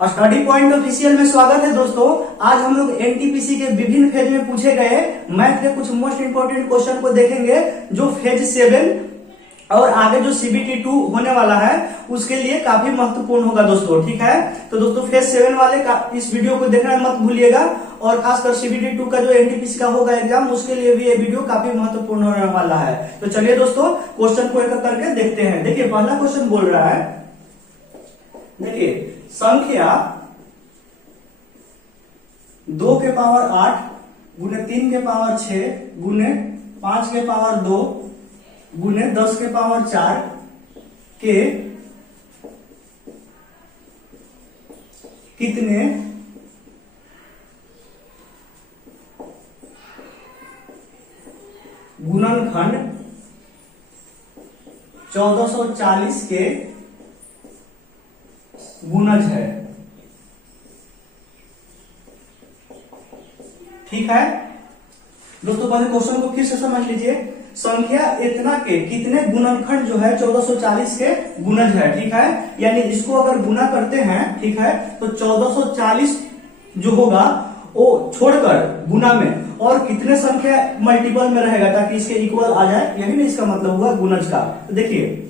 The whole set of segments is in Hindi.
स्टडी पॉइंट ऑफिशियल में स्वागत है दोस्तों। आज हम लोग एनटीपीसी के विभिन्न फेज में पूछे गए मैथ के कुछ मोस्ट इंपोर्टेंट क्वेश्चन को देखेंगे जो फेज 7 और आगे जो सीबीटी 2 होने वाला है उसके लिए काफी महत्वपूर्ण होगा दोस्तों। ठीक है, तो दोस्तों फेज 7 वाले का इस वीडियो को देखना मत भूलिएगा और खासकर सीबीटी 2 का जो एनटीपीसी का होगा एग्जाम उसके लिए भी ये वीडियो काफी महत्वपूर्ण होने वाला है। तो चलिए दोस्तों क्वेश्चन को एक करके देखते हैं। देखिए पहला क्वेश्चन बोल रहा है, देखिए संख्या 2 के पावर 8 गुने 3 के पावर 6 गुने 5 के पावर 2 गुने 10 के पावर 4 के कितने गुणनखंड 1440 के गुणज है। ठीक है दोस्तों, पहले क्वेश्चन को फिर से समझ लीजिए। संख्या इतना के कितने गुणनखंड जो है 1440 के गुणज है। ठीक है, यानी इसको अगर गुना करते हैं, ठीक है, तो 1440 जो होगा वो छोड़कर गुना में और कितने संख्या मल्टीपल में रहेगा ताकि इसके इक्वल आ जाए, यही ना इसका मतलब हुआ गुणज का। तो देखिए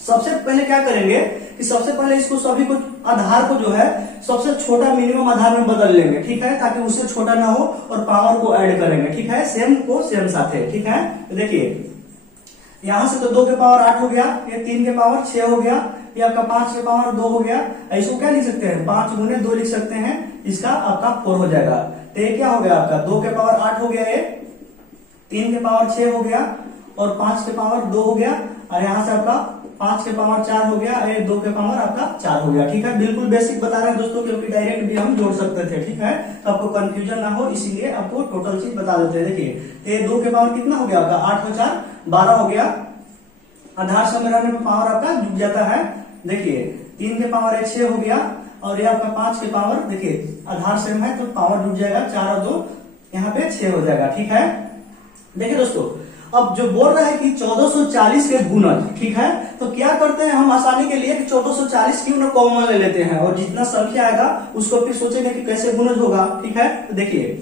सबसे पहले क्या करेंगे कि सबसे पहले इसको सभी को आधार को जो है सबसे छोटा मिनिमम आधार में बदल लेंगे। ठीक है, ताकि उससे छोटा ना हो और पावर को ऐड करेंगे। ठीक है, सेम को सेम साथे। ठीक है, तो देखिए यहां से तो 2 के पावर 8 हो गया, ये 3 के पावर 6 हो गया, ये आपका 5 के पावर 2 हो गया। इसको क्या लिख सकते हैं, 5 गुने 2 लिख सकते हैं, इसका आपका 4 हो जाएगा। तो ये क्या हो गया आपका 2 के पावर 8 हो गया, ये 3 के पावर 6 हो गया और 5 के पावर 2 हो गया और यहाँ से आपका 5 के पावर 4 हो गया, ये 2 के पावर आपका 4 हो गया। ठीक है, बिल्कुल बेसिक बता रहे हैं दोस्तों क्योंकि डायरेक्ट भी हम जोड़ सकते थे। ठीक है, तो आपको कंफ्यूजन ना हो इसीलिए आपको टोटल चीज बता देते हैं। देखिए ये 2 के पावर कितना हो गया आपका 8 और 4 12 हो गया। आधार समय रहने पर पावर आपका जुट जाता है। देखिए 3 के पावर 6 हो गया और ये आपका 5 के पावर, देखिए आधार सेम है तो पावर जुट जाएगा, 4 और 2 यहाँ पे 6 हो जाएगा। ठीक है, देखिए दोस्तों अब जो बोल रहा है कि 1440 के गुणज, ठीक है, तो क्या करते हैं हम आसानी के लिए कि 1440 क्यों ना कॉमन ले लेते हैं और जितना संख्या आएगा उसको फिर सोचेंगे कि कैसे गुणज होगा। ठीक है, तो देखिए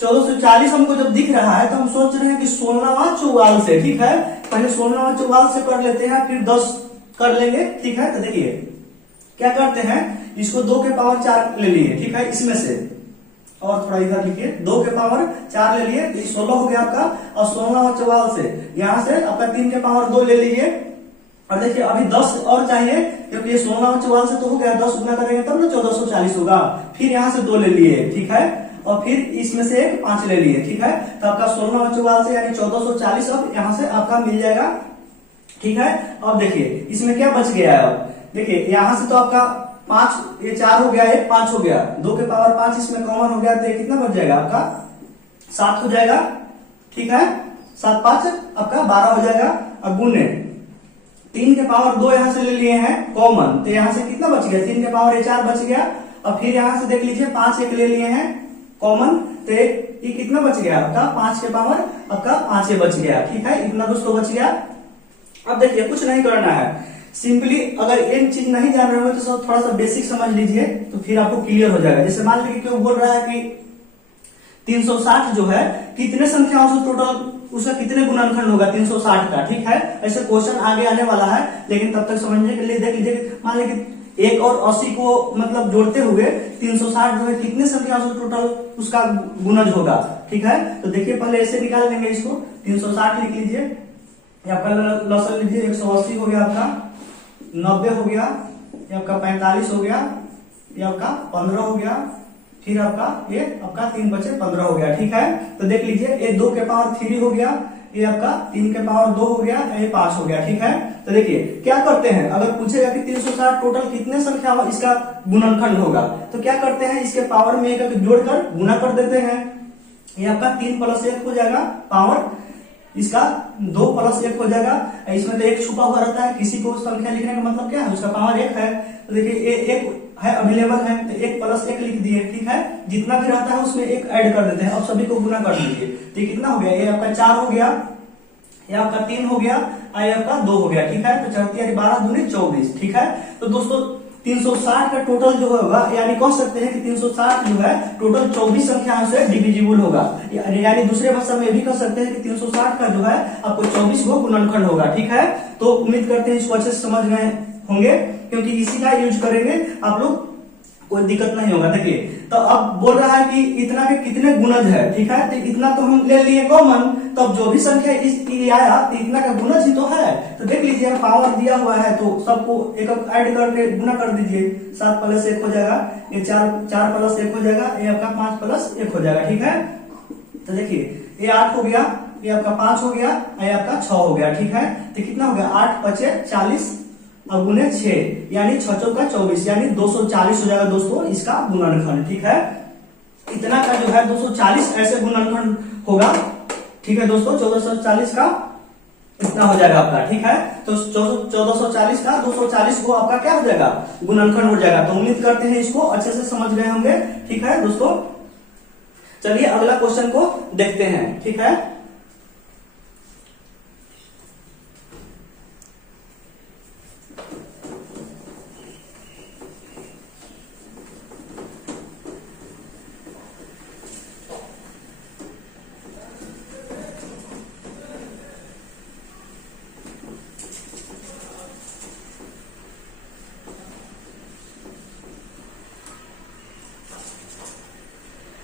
1440 हमको जब दिख रहा है तो हम सोच रहे हैं कि 16वां 44 से। ठीक है, पहले 16वां 44 से कर लेते हैं फिर 10 कर लेंगे। ठीक है, तो देखिए क्या करते हैं, इसको 2 के पावर 4 ले लिए। ठीक है, इसमें से और थोड़ा इधर लिखिए, 2 के पावर 4 ले लिए, ये 16 हो गया आपका और 16 और 44 से यहां से आपका 3 के पावर 2 ले लीजिए और देखिए अभी 10 और चाहिए क्योंकि ये 16 और 44 से तो हो गया, 10 गुना करेंगे तब ना 1440 होगा। फिर यहाँ से 2 ले लिए। ठीक है, और फिर इसमें से एक 5 ले लिए। ठीक है, तो आपका 16 और 44 से यानी 1440 अब यहाँ से आपका मिल जाएगा। ठीक है, अब देखिए इसमें क्या बच गया है, अब देखिए यहाँ से तो आपका 5, ये 4 हो गया, ये 5 हो गया, 2 के पावर 5 इसमें कॉमन हो गया तो ये कितना बच जाएगा आपका 7 हो जाएगा। ठीक है, 7 5 आपका 12 हो जाएगा। अब गुने 3 के पावर 2 यहां से ले लिए हैं कॉमन, तो यहां से कितना बच गया, 3 के पावर 4 बच गया और फिर यहां से देख लीजिए 5 एक ले लिए हैं कॉमन, तो ये कितना बच गया आपका 5 के पावर आपका 5 बच गया। ठीक है, इतना दोस्तों बच गया। अब देखिए कुछ नहीं करना है, सिंपली अगर एक चीज नहीं जान रहे हो तो थोड़ा सा बेसिक समझ लीजिए तो फिर आपको क्लियर हो जाएगा। जैसे मान लीजिए क्यों बोल रहा है कि 360 जो है कितने संख्याओं से टोटल उसका कितने गुणनखंड होगा 360 का। ठीक है, ऐसे क्वेश्चन आगे आने वाला है लेकिन तब तक समझने के लिए देख लीजिए, मान लीजिए 1 और 80 को मतलब जोड़ते हुए 360 जो है कितने संख्याओं से टोटल उसका गुणज होगा। ठीक है, तो देखिए पहले ऐसे निकाल लेंगे, इसको 360 लिख लीजिए, आपका लसन लीजिए, 180 हो गया आपका, 90 हो गया, ये आपका 45 हो गया, ये आपका 15 हो गया, फिर आपका ये आपका 3 बचे 15 हो गया। ठीक है, तो देख लीजिए ये 2 के पावर 3 हो गया, ये आपका 3 के पावर 2 हो गया, ये 5 हो गया। ठीक है, तो देखिए क्या करते हैं, अगर पूछेगा कि 360 टोटल कितने संख्या इसका गुणनखंड होगा तो क्या करते हैं, इसके पावर में एक जोड़कर गुना कर देते हैं। ये आपका 3 + 1 हो जाएगा पावर, इसका 2 + 1 हो जाएगा। इसमें तो एक छुपा हुआ रहता है, किसी को संख्या लिखने का मतलब क्या है, उसका पावर 1 है। तो देखिए एक है अवेलेबल है तो 1 + 1 लिख दिए। ठीक है, जितना भी रहता है उसमें एक ऐड कर देते हैं। अब सभी को गुना कर दीजिए, तो ये कितना हो गया, ये आपका 4 हो गया, ये आपका 3 हो गया, ये आपका 2 हो गया। ठीक है, तो 4 × 12 = 24। ठीक है, तो दोस्तों 360 का टोटल जो होगा, यानी कह सकते हैं कि 360 जो है टोटल 24 संख्याओं से डिविजिबल होगा, यानी दूसरे भाषा में भी कह सकते हैं कि 360 का जो है आपको 24 गो गुणनखंड होगा। ठीक है, तो उम्मीद करते हैं इसको अच्छे से समझ गए होंगे, क्योंकि इसी का यूज करेंगे आप लोग, कोई दिक्कत नहीं होगा। देखिए, तो अब बोल रहा है कि इतना के कितने गुणज है। ठीक है, तो इतना तो हम ले लिए कॉमन, तो अब जो भी संख्या इस आया तो इतना का गुणज ही तो है। तो देख लीजिए, पावर दिया हुआ है तो सबको एक ऐड करके गुना कर दीजिए। 7 + 1 हो जाएगा, ये 4 + 1 हो जाएगा, ये आपका 5 + 1 हो जाएगा। ठीक है, तो देखिए ये 8 हो गया, ये आपका 5 हो गया, ये आपका 6 हो गया। ठीक है, तो कितना हो गया, 8 × 5 = 40 और गुने 6, यानी 6 × 4 = 24, यानी 240 हो जाएगा दोस्तों इसका गुणनखंड। ठीक है, इतना का जो है 240 ऐसे गुणनखंड होगा। ठीक है दोस्तों, 1440 का इतना हो जाएगा आपका। ठीक है, तो 1440 का 240 को आपका क्या हो जाएगा, गुणनखंड हो जाएगा। तो उम्मीद करते हैं इसको अच्छे से समझ गए होंगे। ठीक है दोस्तों, चलिए अगला क्वेश्चन को देखते हैं। ठीक है,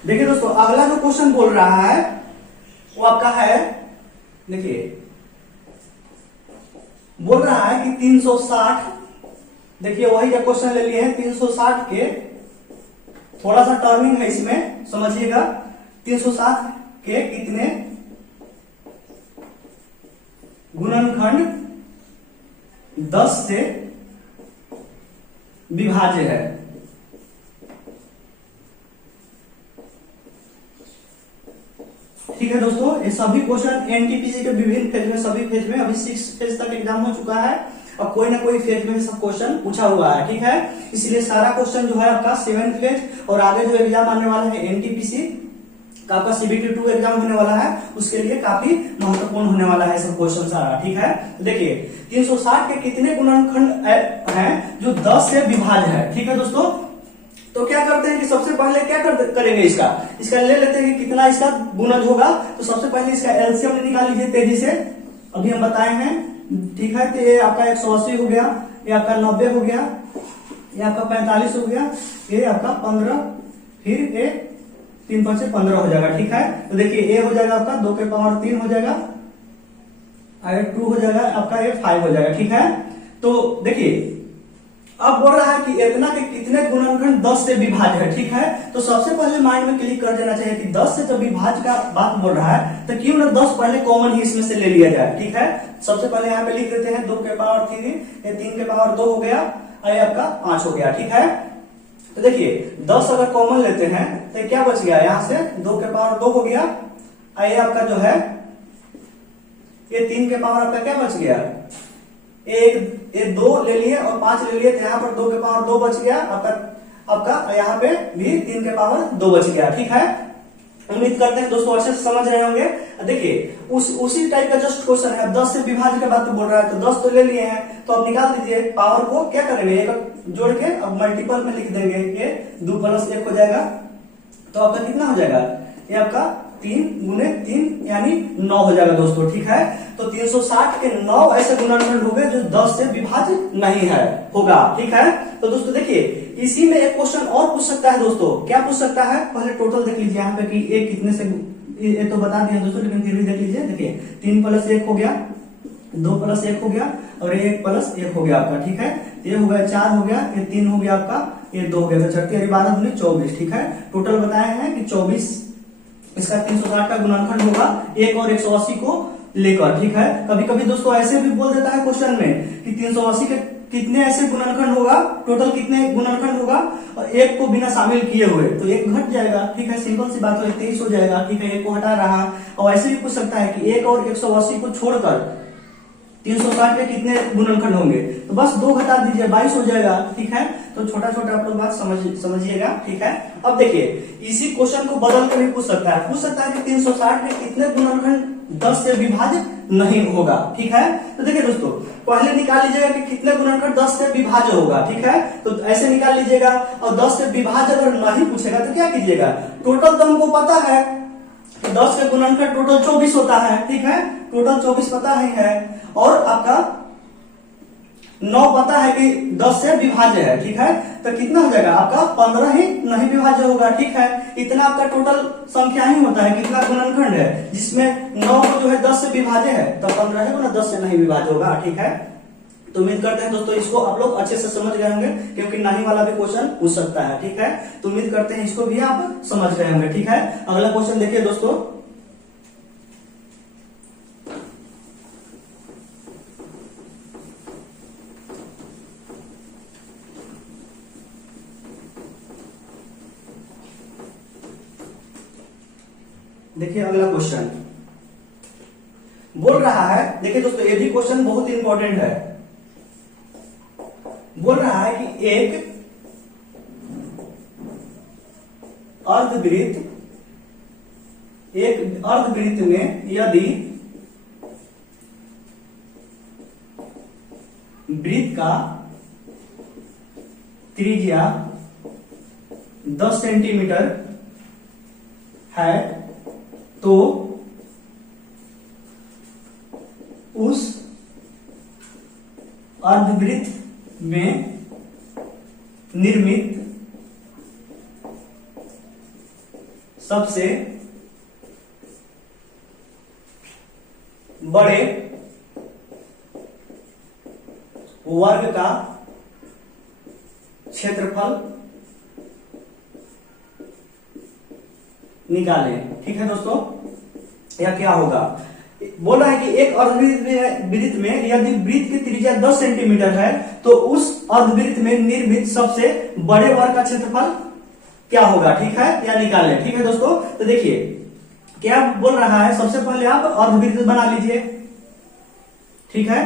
देखिए दोस्तों, अगला जो क्वेश्चन बोल रहा है वो आपका है, देखिए बोल रहा है कि 360, देखिए वही का क्वेश्चन ले लिए हैं। 360 के थोड़ा सा टर्निंग है इसमें, समझिएगा। 360 के कितने गुणनखंड 10 से विभाज्य है। ठीक है दोस्तों, ये सभी क्वेश्चन एनटीपीसी के विभिन्न फेज में, सभी फेज में, अभी 6 फेज तक एग्जाम हो चुका है और कोई ना कोई फेज में सब क्वेश्चन पूछा हुआ है। ठीक है, इसलिए सारा क्वेश्चन जो है आपका 7th फेज और आगे जो एग्जाम आने वाला है एनटीपीसी का आपका CBT 2 एग्जाम होने वाला है, उसके लिए काफी महत्वपूर्ण होने वाला है सब क्वेश्चन सारा। ठीक है, तो देखिए 360 के कितने गुणनखंड हैं जो 10 से विभाज्य है। ठीक है दोस्तों, तो क्या करते हैं कि सबसे पहले क्या करेंगे, इसका ले लेते हैं कि कितना इसका गुणज होगा। तो सबसे पहले इसका एलसीएम निकाल लीजिए तेजी से, अभी हम बताए हैं। ठीक है, तो ये आपका 180 हो गया, ये आपका 90 हो गया, ये आपका 45 हो गया, ये आपका 15, फिर ये 3 × 5 = 15 हो जाएगा। ठीक है, तो देखिए ए हो जाएगा आपका 2 के पावर 3 हो जाएगा, 2 हो जाएगा आपका, ये 5 हो जाएगा। ठीक है, तो देखिए अब बोल रहा है कि इतना के कितने गुणनखंड 10 से विभाज्य है। ठीक है, तो सबसे पहले माइंड में क्लिक कर देना चाहिए कि 10 से जब विभाज्य का बात बोल रहा है तो क्यों ना 10 पहले कॉमन ही इसमें से ले लिया जाए। ठीक है, सबसे पहले यहाँ पे लिख देते हैं 2 के पावर 3, ये 3 के पावर 2 हो गया, ये आपका 5 हो गया। ठीक है, तो देखिए 10 अगर कॉमन लेते हैं तो क्या बच गया, यहाँ से 2 के पावर 2 हो गया, ये आपका जो है ये 3 के पावर आपका क्या बच गया, ये 2 ले लिए और 5 ले लिए, तो यहाँ पर 2 के पावर 2 बच गया आपका यहाँ पे भी 3 के पावर 2 बच गया। ठीक है, उम्मीद करते हैं दोस्तों अच्छे से समझ रहे होंगे। देखिए उसी टाइप का जस्ट क्वेश्चन है, 10 से विभाज्य के बात बोल रहा है, तो 10 तो ले लिए हैं, तो अब निकाल दीजिए पावर को, क्या करेंगे एक जोड़ के अब मल्टीपल में लिख देंगे, ये 2 + 1 हो जाएगा, तो आपका कितना हो जाएगा, ये आपका 3 × 3 यानी 9 हो जाएगा दोस्तों। ठीक है, तो 360 के 9 ऐसे गुणनखंड हो गए जो 10 से विभाज्य नहीं है होगा। ठीक है, तो दोस्तों देखिए इसी में एक क्वेश्चन और पूछ सकता है दोस्तों, क्या पूछ सकता है, पहले टोटल देख लीजिए यहाँ पे कि एक कितने से, ये तो बता दिया दोस्तों, लेकिन फिर भी देख लीजिए। देखिए 3 + 1 हो गया, 2 + 1 हो गया और 1 + 1 हो गया आपका। ठीक है, ये हो गया 4 हो गया, ये 3 हो गया आपका, ये 2 हो गया, तो 4 × 12 = 24। ठीक है, टोटल बताए हैं कि 24 इसका 360 का गुणनखंड होगा 1 और 180 को लेकर। ठीक है, कभी कभी दोस्तों ऐसे भी बोल देता है क्वेश्चन में कि 380 के कितने ऐसे गुणनखंड होगा, टोटल कितने गुणनखंड होगा, और 1 को बिना शामिल किए हुए, तो 1 घट जाएगा। ठीक है, सिंपल सी बात है, 23 हो जाएगा। ठीक है, 1 को हटा रहा, और ऐसे भी पूछ सकता है कि 1 और 180 को छोड़कर 360 के कितने गुणनखंड होंगे, तो बस 2 घटा दीजिए, 22 हो जाएगा। ठीक है, तो छोटा छोटा आप लोग बात समझिएगा। ठीक है, अब देखिए इसी क्वेश्चन को बदल कर भी पूछ सकता है कि 360 के कितने गुणनखंड 10 से विभाज्य नहीं होगा। ठीक है, तो देखिए दोस्तों पहले निकाल लीजिएगा कि कितने गुणनखंड 10 से विभाज्य होगा। ठीक है, तो ऐसे निकाल लीजिएगा। और 10 से विभाज्य अगर नहीं पूछेगा तो क्या कीजिएगा, टोटल तो हमको पता है 10 के गुणनखंड टोटल 24 होता है। ठीक है, टोटल 24 पता ही है, और आपका 9 पता है कि 10 से विभाज्य है। ठीक है, तो कितना हो जाएगा आपका 15 ही नहीं विभाज्य होगा। ठीक है, इतना आपका टोटल संख्या ही होता है, कितना गुणनखंड है जिसमें 9 को जो है 10 से विभाज्य है, तो 15 है ना 10 से नहीं विभाज्य होगा। ठीक है, तो उम्मीद करते हैं दोस्तों इसको आप लोग अच्छे से समझ गए होंगे, क्योंकि नहीं वाला भी क्वेश्चन पूछ सकता है। ठीक है, तो उम्मीद करते हैं इसको भी आप समझ गए होंगे। ठीक है, अगला क्वेश्चन देखिए दोस्तों, देखिए अगला क्वेश्चन बोल रहा है, देखिए दोस्तों ये भी क्वेश्चन बहुत इंपॉर्टेंट है। बोल रहा है कि एक अर्धवृत्त में यदि वृत्त का त्रिज्या 10 सेंटीमीटर है तो उस अर्धवृत्त में निर्मित सबसे बड़े वर्ग का क्षेत्रफल निकालें। ठीक है दोस्तों, यह क्या होगा, बोल रहा है कि एक अर्धवृत्त में यदि वृत्त की त्रिज्या 10 सेंटीमीटर है तो उस अर्धवृत्त में निर्मित सबसे बड़े वर्ग का क्षेत्रफल क्या होगा। ठीक है, या निकालें। ठीक है दोस्तों, तो देखिए क्या बोल रहा है, सबसे पहले आप अर्धवृत्त बना लीजिए। ठीक है,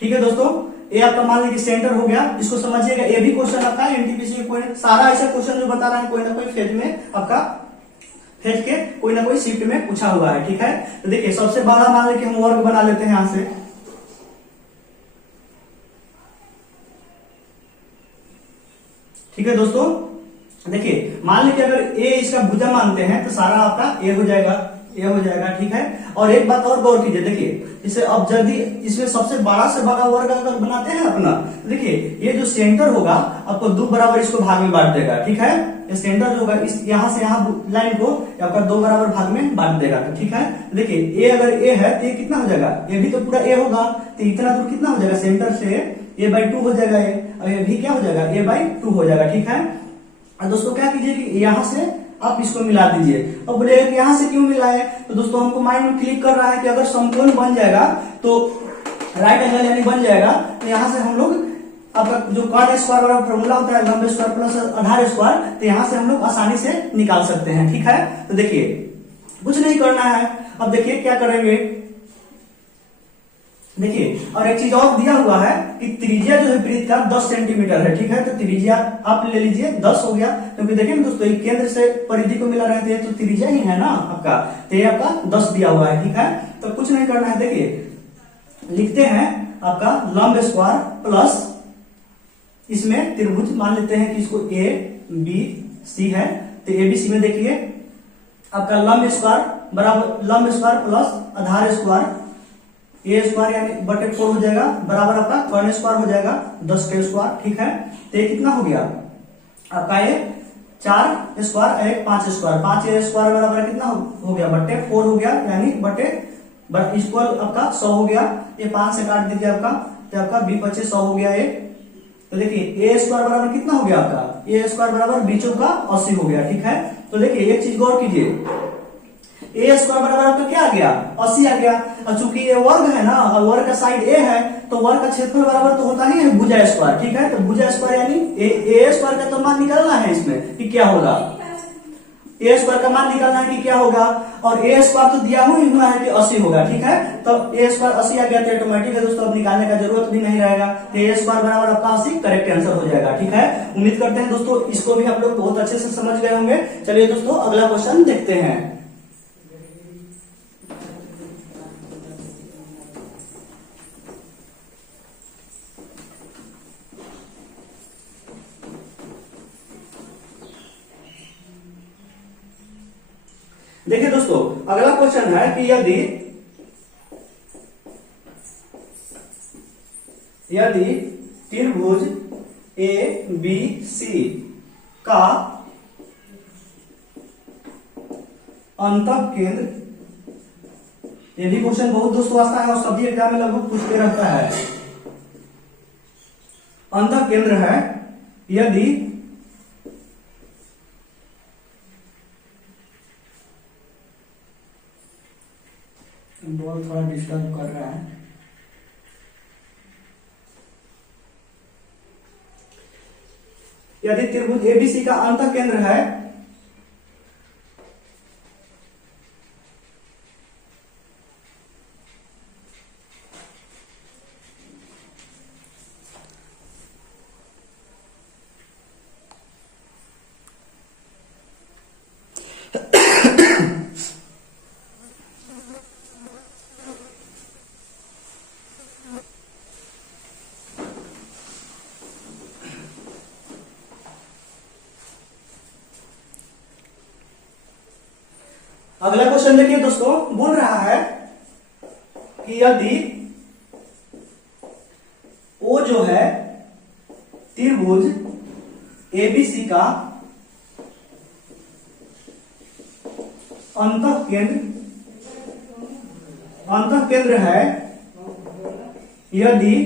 ठीक है दोस्तों, ये आपका मान लीजिए सेंटर हो गया। इसको समझिएगा, ये भी क्वेश्चन आता है एनटीपीसी में, कोई सारा ऐसा क्वेश्चन जो बता रहा है कोई ना कोई फेज में आपका फेज के कोई ना कोई शिफ्ट में पूछा हुआ है। ठीक है, तो देखिए सबसे बड़ा मान लीजिए हम वर्ग बना लेते हैं यहां से। ठीक है दोस्तों, देखिए मान लीजिए अगर ए इसका भुजा मानते हैं तो सारा आपका ए हो जाएगा, ये हो जाएगा। ठीक है, और एक बात और गौर कीजिए, देखिए इसे अब यदि इसमें सबसे बड़ा से बड़ा वर्ग अगर बनाते हैं अपना, देखिए ये जो सेंटर होगा आपको 2 बराबर इसको भाग में बांट देगा। ठीक है, ये सेंटर जो होगा इस यहां से यहां लाइन को आपका 2 बराबर भाग में बांट देगा। ठीक है, देखिए ए अगर ए है तो ये कितना हो जाएगा, ये भी तो पूरा ए होगा, तो इतना दूर कितना हो जाएगा, सेंटर से a/2 हो जाएगा ये, और ये भी क्या हो जाएगा a/2 हो जाएगा। ठीक है, और दोस्तों क्या कीजिए कि यहां से आप इसको मिला दीजिए। अब बोले यहां से क्यों मिलाए, तो दोस्तों हमको माइंड में क्लिक कर रहा है कि अगर समकोण बन जाएगा तो राइट एंगल यानी बन जाएगा, तो यहां से हम लोग आपका जो कॉट स्क्वायर वाला फॉर्मूला होता है लंब स्क्वायर प्लस आधार स्क्वायर, तो यहां से हम लोग आसानी से निकाल सकते हैं। ठीक है, तो देखिए कुछ नहीं करना है। अब देखिए क्या करेंगे, देखिए और एक चीज और दिया हुआ है कि त्रिज्या जो है वृत्त का 10 सेंटीमीटर है। ठीक है, तो त्रिज्या आप ले लीजिए 10 हो गया, क्योंकि देखिए ना दोस्तों केंद्र से परिधि को मिला रहते हैं तो त्रिज्या ही है ना आपका, तो ये आपका 10 दिया हुआ है। ठीक है, तो कुछ नहीं करना है, देखिए लिखते हैं आपका लंब स्क्वायर प्लस इसमें त्रिभुज मान लेते हैं कि इसको ए बी सी है, तो ए बी सी में देखिए आपका लंब स्क्वायर बराबर लंब स्क्वायर प्लस आधार स्क्वायर ए स्क्वायर यानी बटे 4 हो जाएगा बराबर आपका कर्ण स्क्वायर हो जाएगा 10 के स्क्वायर। ठीक है, तो ये कितना हो गया आपका, ये 4 स्क्वायर एक 5 स्क्वायर, 5 स्क्वायर बराबर कितना हो गया बटे 4 हो गया, यानी बटे इक्वल आपका 100 हो गया। ये 5 से काट दीजिए आपका, तो आपका बी बचे 100 हो गया ये। तो देखिए ए स्क्वायर बराबर कितना हो गया आपका, ए स्क्वायर बराबर बीचों का 80 हो गया। ठीक है, तो देखिए एक चीज गौर कीजिए, ए स्क्वायर बराबर आपका क्या आ गया 80 आ गया, और चूंकि ये वर्ग है ना और वर्ग का साइड ए है तो वर्ग का क्षेत्रफल बराबर तो होता ही है भुजा स्क्वायर। ठीक है, तो भुजा स्क्वायर यानी ए स्क्वायर का तो मान निकालना है इसमें कि क्या होगा, ए स्क्वायर का मान निकालना है कि क्या होगा, और ए स्क्वायर तो दिया हुआ है कि 80 होगा, ठीक है। तो ए स्क्वायर 80 आ गया तो ऑटोमेटिक है दोस्तों, अब निकालने का जरूरत भी नहीं रहेगा। तो ए स्क्वायर बराबर आपका 80 करेक्ट आंसर हो जाएगा, ठीक है। उम्मीद करते हैं दोस्तों इसको भी आप लोग बहुत अच्छे से समझ गए होंगे। चलिए दोस्तों अगला क्वेश्चन देखते हैं। देखिए दोस्तों अगला क्वेश्चन है कि यदि त्रिभुज ए बी सी का अंतःकेंद्र, ये भी क्वेश्चन बहुत दोस्तों आता है और सभी एग्जाम में लगभग पूछते रहता है। अंतःकेंद्र है यदि बॉल थोड़ा डिस्टर्ब कर रहा है। यदि त्रिभुज एबीसी का अंतःकेंद्र है अगला क्वेश्चन देखिए दोस्तों, बोल रहा है कि यदि ओ जो है त्रिभुज एबीसी का अंतःकेंद्र है, यदि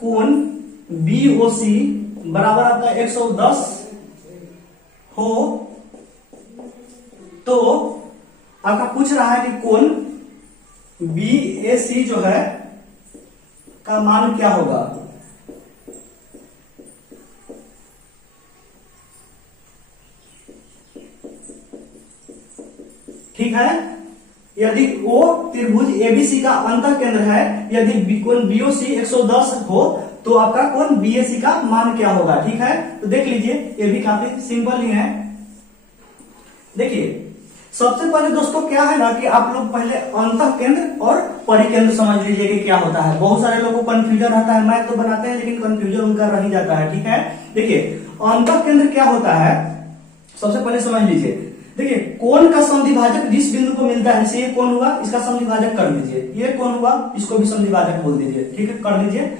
कोण बीओसी बराबर आपका 110 हो, तो आपका पूछ रहा है कि कोण बीएसी जो है का मान क्या होगा। ठीक है, यदि ओ त्रिभुज एबीसी का अंतःकेंद्र है, यदि कोण बीओसी 110 हो तो आपका कोण बीएसी का मान क्या होगा। ठीक है, तो देख लीजिए ये भी काफी सिंपल ही है। देखिए सबसे पहले दोस्तों क्या है ना कि आप लोग पहले अंतःकेंद्र और परिकेंद्र समझ लीजिए कि क्या होता है। बहुत सारे लोगों को कंफ्यूजन रहता है, मैथ तो बनाते हैं लेकिन कंफ्यूजन उनका रह ही जाता है। ठीक है, देखिए अंतःकेंद्र क्या होता है सबसे पहले समझ लीजिए। देखिए कोण का समद्विभाजक जिस बिंदु को मिलता है, जैसे ये कोण हुआ इसका समद्विभाजक कर दीजिए, ये कोण हुआ इसको भी समद्विभाजक बोल दीजिए। ठीक है, कर दीजिए।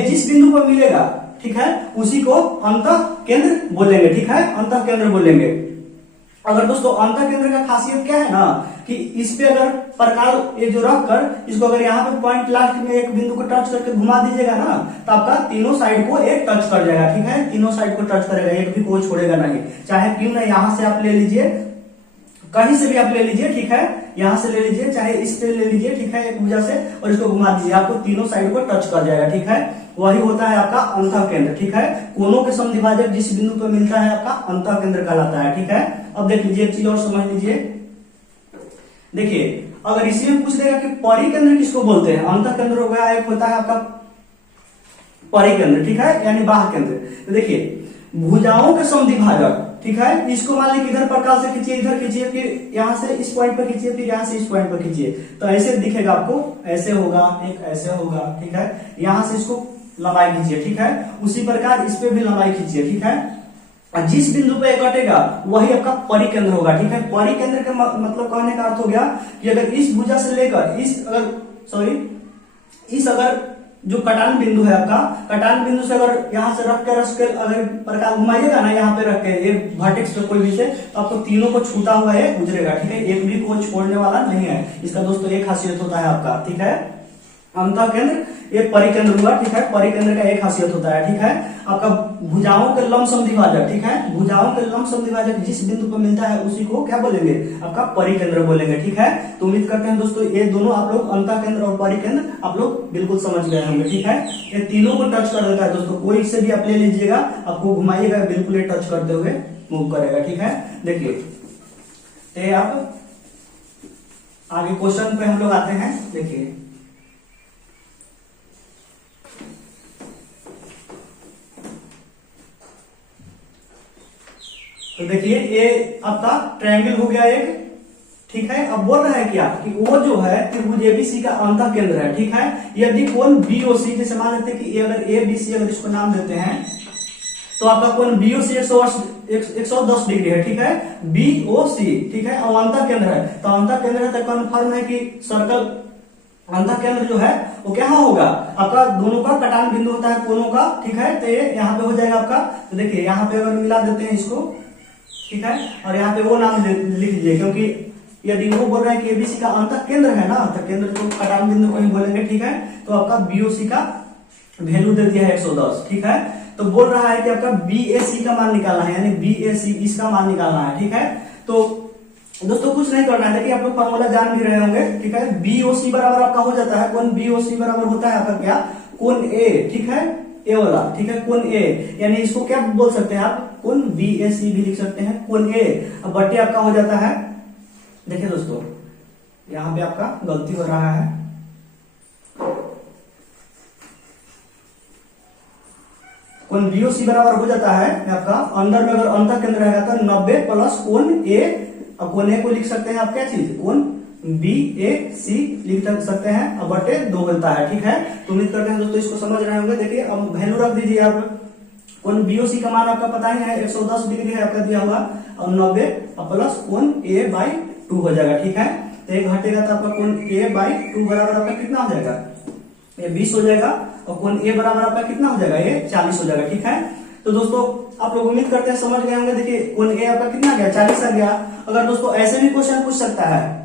जिस बिंदु को मिलेगा ठीक है उसी को अंतःकेंद्र बोलेंगे। ठीक है, अंतःकेंद्र बोलेंगे। अगर दोस्तों अंतःकेंद्र का खासियत क्या है ना कि इस पे अगर प्रकार ये जो रख कर इसको अगर यहाँ पे पॉइंट लास्ट में एक बिंदु को टच करके घुमा दीजिएगा ना तो आपका तीनों साइड को एक टच कर जाएगा। ठीक है, तीनों साइड को टच करेगा, एक भी कोई छोड़ेगा नहीं। चाहे क्यों ना यहाँ से आप ले लीजिए, कहीं से भी आप ले लीजिए। ठीक है, यहाँ से ले लीजिए, चाहे इस पे ले लीजिए। ठीक है, एक भुजा से और इसको घुमा दीजिए, आपको तीनों साइड को टच कर जाएगा। ठीक है, वही होता है आपका अंतःकेंद्र। ठीक है, कोनों के समद्विभाजक जिस बिंदु पर मिलता है आपका अंतःकेंद्र कहलाता है। ठीक है, अब देख लीजिए एक चीज और समझ लीजिए। देखिए अगर इसी में पूछ देगा कि परिकेंद्र किसको बोलते हैं, अंतःकेंद्र हो गया, एक होता है आपका परिकेंद्र। ठीक है, यानी बाह्य केंद्र। तो देखिए भुजाओं के समद्विभाजक, ठीक है, इसको मान लीजिए इधर प्रकार से खींचिए, इधर खींचिए, फिर यहाँ से इस पॉइंट पर खींचिए, फिर यहाँ से इस पॉइंट पर खींचिए, तो ऐसे दिखेगा आपको, ऐसे होगा, एक ऐसे होगा। ठीक है, यहाँ से इसको लंबाई खींचिए। ठीक है, उसी प्रकार इस पे भी लंबाई खींचिए। ठीक है, जिस बिंदु पे कटेगा वही आपका परिकेंद्र होगा। ठीक है, परिकेंद्र का मतलब कहने का अर्थ हो गया कि अगर इस भुजा से लेकर इस अगर जो कटान बिंदु है आपका, कटान बिंदु से अगर यहाँ से रख के अगर प्रकार घुमाइएगा ना, यहाँ पे रख के एक वर्टेक्स पे कोई भी से, तो आपको तीनों को छूटा हुआ है गुजरेगा। ठीक है, एक भी को छोड़ने वाला नहीं है। इसका दोस्तों एक खासियत होता है आपका। ठीक है, अंतःकेंद्र ये परिकेंद्र हुआ। ठीक है, परिकेंद्र का एक खासियत होता है। ठीक है, आपका भुजाओं के लंब समद्विभाजक, ठीक है, भुजाओं के लंब समद्विभाजक जिस बिंदु पर मिलता है उसी को क्या बोलेंगे, आपका परिकेंद्र बोलेंगे। ठीक है, तो उम्मीद करते हैं दोस्तों ये दोनों आप लोग अंतःकेंद्र और परिकेंद्र आप लोग बिल्कुल समझ गए होंगे। ठीक है, ये तीनों को टच कर देता है दोस्तों, कोई से भी आप ले लीजिएगा, आपको घुमाइएगा बिल्कुल ये टच करते हुए मूव करेगा। ठीक है, देखिए अब आगे क्वेश्चन पे हम लोग आते हैं। देखिए तो देखिए ये आपका ट्रायंगल हो गया एक। ठीक है, अब बोल रहा है क्या कि वो जो है त्रिभुज एबीसी का अंतः केंद्र है। ठीक है, यदि कोण बीओसी, जैसे मान लेते हैं कि अगर एबीसी अगर इसको नाम देते हैं तो आपका कोण बीओसी 110 डिग्री है। ठीक है, बीओसी। ठीक है, और अंतः केंद्र है, तो अंतः केंद्र है तो कन्फर्म है कि सर्कल अंतः केंद्र जो है वो क्या होगा, आपका दोनों का कटान बिंदु होता है कोनों का। ठीक है, तो ये यहाँ पे हो जाएगा आपका। तो देखिए यहाँ पे अगर मिला देते हैं इसको, ठीक है, और यहाँ पे वो नाम लिख लीजिए, क्योंकि यदि वो बोल रहा है कि एबीसी का अंतः केंद्र है ना, अंतः केंद्र तो कटान बिंदु को ही बोलेंगे। ठीक है, तो आपका बीओसी का वैल्यू दे दिया है 110। ठीक है, तो बोल रहा है कि आपका बीएसी का मान निकालना है, यानी बीएसी इसका मान निकालना है। ठीक है, तो दोस्तों कुछ नहीं करना है, देखिए आप लोग फॉर्मूला जान भी रहे होंगे। ठीक है, बीओसी बराबर आपका हो जाता है, कोण बीओसी बराबर होता है आपका क्या, कोण ए। ठीक है, ए वाला। ठीक है, कोण ए, यानी इसको क्या बोल सकते हैं आप, कोण बीएसी भी लिख सकते हैं, कोण ए। अब बट्टे आपका हो जाता है, देखिए दोस्तों यहां पे आपका गलती हो रहा है, कोण बीओसी बराबर हो जाता है आपका, अंदर में अगर अंतः केंद्र रहेगा तो 90 प्लस कोण ए। अब कोण ए को लिख सकते हैं आप क्या चीज, कोण बीएसी लिख सकते हैं, अब बटे 2 मिलता है। ठीक है, तो उम्मीद करते हैं दोस्तों इसको समझ रहे होंगे। देखिए अब वैल्यू रख दीजिए आप, कोण बीओसी का मान आपका पता ही है 110 डिग्री है आपका दिया हुआ, और 90 प्लस कोण ए बाई 2 हो जाएगा। ठीक है, तो एक घटेगा तो आपका कोण ए बाई 2 बराबर आपका कितना हो जाएगा, ये 20 हो जाएगा, और कोण ए बराबर आपका कितना हो जाएगा, ये 40 हो जाएगा। ठीक है, तो दोस्तों आप लोग उम्मीद करते हैं समझ गए होंगे। देखिए कोण ए आपका कितना आ गया, 40 आ गया। अगर दोस्तों ऐसे भी क्वेश्चन पूछ सकता है,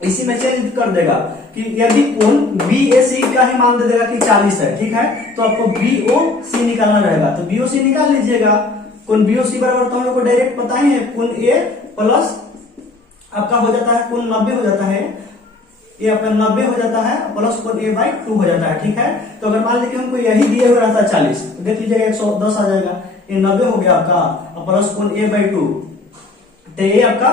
इसी में चेंज कर देगा कि यदि कोण बीएसी का ही मान दे देगा कि 40 है। ठीक है, तो आपको बीओसी निकालना रहेगा, तो बीओसी निकाल लीजिएगा। कोण बीओसी बराबर तो हम लोग को डायरेक्ट पता ही है, कोण ए प्लस आपका हो जाता है कोण 90 हो जाता है, ये आपका 90 हो जाता है, प्लस कोण ए बाई 2 हो जाता है। ठीक है, तो अगर मान लीजिए हमको यही दिए हुए रहता है 40, तो देख लीजिएगा 110 आ जाएगा, ये 90 हो गया आपका, और प्लस कोण ए बाई 2, तो ये आपका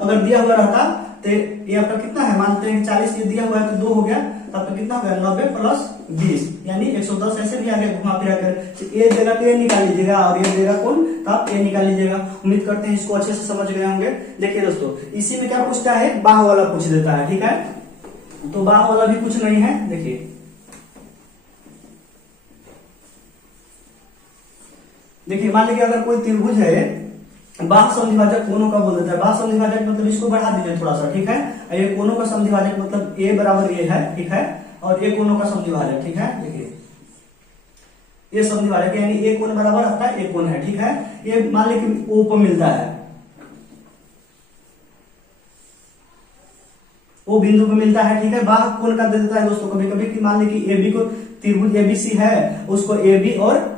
अगर दिया हुआ रहता तो ये आपका कितना है, मानते हैं 40 ये दिया हुआ है तो 2 हो गया, तो आपका कितना हो गया 90 प्लस 20 यानी 110। ऐसे भी आ गया घुमा फिरा कर, ये देगा तो ये निकाल लीजिएगा, और ये देगा कौन, तो आप ये निकाल लीजिएगा। उम्मीद करते हैं इसको अच्छे से समझ गए होंगे। देखिए दोस्तों इसी में क्या पूछता है, बाह वाला पूछ देता है। ठीक है, तो बाह वाला भी कुछ नहीं है। देखिए मान लीजिए अगर कोई त्रिभुज है, बाह समद्विभाजक कोनों का बोल देता है। बाह समद्विभाजक मतलब इसको बढ़ा दीजिए थोड़ा सा। ठीक है, ये कोनों का समद्विभाजक मतलब ए बराबर ए है। ठीक है, और ए कोनों का समद्विभाजक। ठीक है, देखिए ये समद्विभाजक यानी ए कोण बराबर आपका ए कोण है। ठीक है, ये मान लीजिए ओ पर मिलता है, वो बिंदु पे मिलता है। ठीक है, बाह कोण का दे देता है दोस्तों कभी कभी कि मान लीजिए एबी को, त्रिभुज एबीसी है उसको एबी और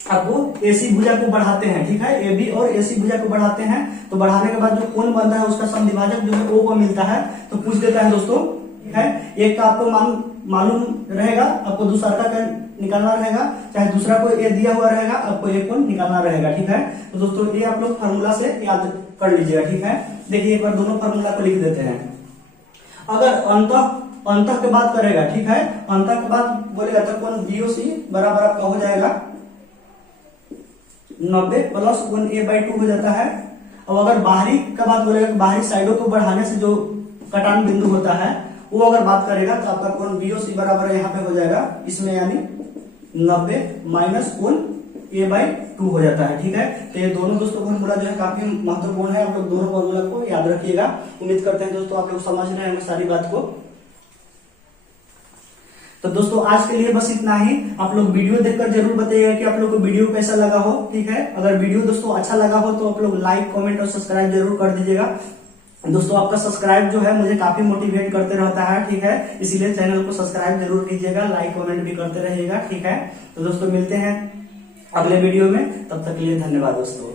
आपको एसी भुजा को बढ़ाते हैं। ठीक है, एबी और एसी भुजा को बढ़ाते हैं, तो बढ़ाने के बाद जो कोण बनता है उसका समद्विभाजक जो है ओ पर मिलता है, तो पूछ देता है दोस्तों। ठीक है, एक का आपको मालूम रहेगा, आपको दूसरा का निकालना रहेगा, चाहे दूसरा को ए दिया हुआ रहेगा, आपको एक कोण निकालना रहेगा। ठीक है, तो दोस्तों ये आप लोग फार्मूला से याद कर लीजिएगा। ठीक है, देखिए एक बार दोनों फार्मूला को लिख देते हैं। अगर अंतः के बात करेगा, ठीक है, अंतः के बात बोलेगा तो कोण बीओसी बराबर आपका हो जाएगा 90 प्लस कोण ए बाई 2 हो जाता है। अब अगर बाहरी का बात बोलेगा, बाहरी साइडों को बढ़ाने से जो कटान बिंदु होता है वो अगर बात करेगा तो आपका कोण बीओसी बराबर यहाँ पे हो जाएगा इसमें, यानी 90 माइनस कोण ए बाई 2 हो जाता है। ठीक है, तो ये दोनों दोस्तों फॉर्मूला जो है काफी महत्वपूर्ण है, आप लोग दोनों फॉर्मूला को याद रखिएगा। उम्मीद करते हैं दोस्तों आप लोग समझ रहे हैं सारी बात को। तो दोस्तों आज के लिए बस इतना ही। आप लोग वीडियो देखकर जरूर बताइएगा कि आप लोग को वीडियो कैसा लगा हो। ठीक है, अगर वीडियो दोस्तों अच्छा लगा हो तो आप लोग लाइक कमेंट और सब्सक्राइब जरूर कर दीजिएगा। दोस्तों आपका सब्सक्राइब जो है मुझे काफी मोटिवेट करते रहता है। ठीक है, इसीलिए चैनल को सब्सक्राइब जरूर कीजिएगा, लाइक कमेंट भी करते रहिएगा। ठीक है, तो दोस्तों मिलते हैं अगले वीडियो में, तब तक के लिए धन्यवाद दोस्तों।